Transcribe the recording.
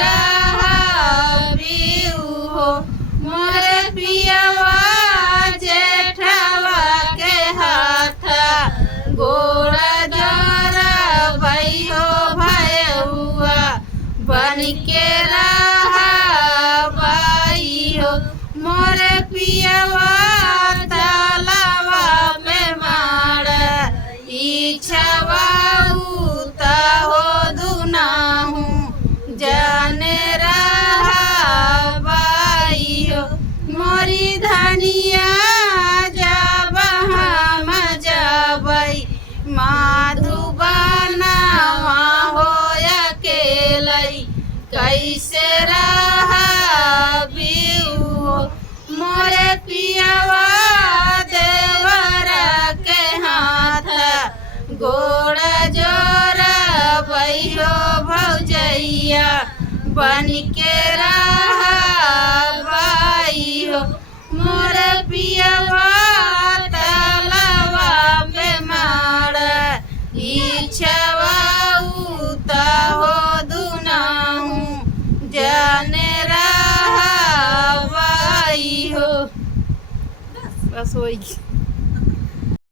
रहाबियु हो मोरे पियवा जेठवा के हाथ गोड़ जोरबई हो भयउआ बन के रहाबई हो मोरे पियवा तालावा में मार इच्छवा उता हो दुनाहू जाने रहाबई हो मोरी धनिया जब हम जबई माधुबनवा हो अकेलई कैसे रहाबियु हो मोरे पियवा देवर के हाथ गोड़ जोरबई हो भौजैया बन के रहाबई हो मोरे पियवा तलवा पे मार इच्छवा उता हो दुनाहू जाने रहाबई हो बस होई।